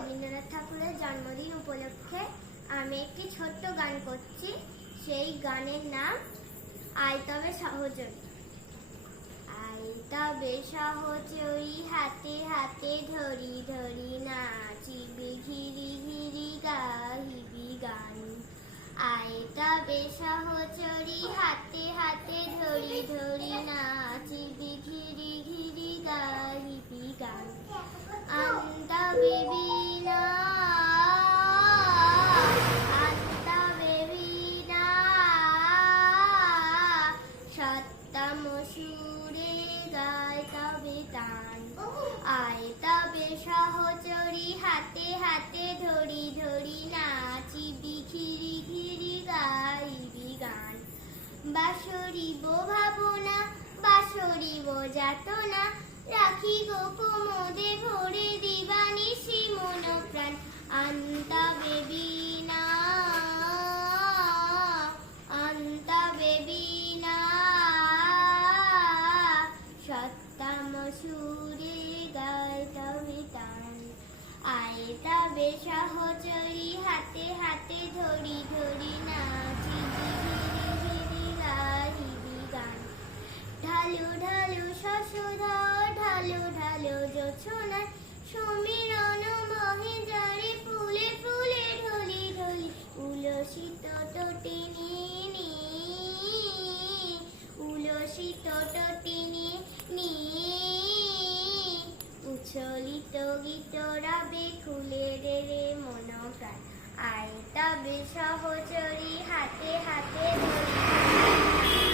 রবীন্দ্রনাথ ঠাকুরের জন্মদিন উপলক্ষে আমি একটি ছোট্ট গান করছি। সেই গানের নাম আয় তবে সহচরী। আয় তবে সহচরী, হাতে হাতে ধরি ধরি নাচিবি ঘিরি ঘিরি গাহিবি গান। আয় তবে সহচরী, হাতে হাতে ধরি ধরি নাচিবি ঘিরি ঘিরি গাহিবি গান। আন্তা বেবিনা সত্তম সুরে গায় তবে তান। আয় তবে সহচরী, হাতে হাতে ধরি ধরি নাচিবি ঘিরি ঘিরি গাইবি গান। বাঁশরিব ভাবনা, বাঁশরিব যাতনা, রাখি গো কুমুদে ভরে দিবানিশি মন প্রাণ। আন্তা বেবিনা আন্তা বেবিনা সত্তম সুরে গায় তবে তান। আয় তবে সহচরী, হাতে হাতে ধরি ধরি নাচিবি ঘিরি ঘিরি গাহিবি গান। ঢালু ঢালু শশধর, ঢালু ঢালু জোছনায়, সমীরণ মহে জরে ফুলে ফুলে ঢলি ঢলি। উলসিত তটিনী উলসিত তটিনী উচ্ছলিত গীত রবে খুলে রে রে মন প্রাণ। আয় তবে সহচরী, হাতে হাতে ধরি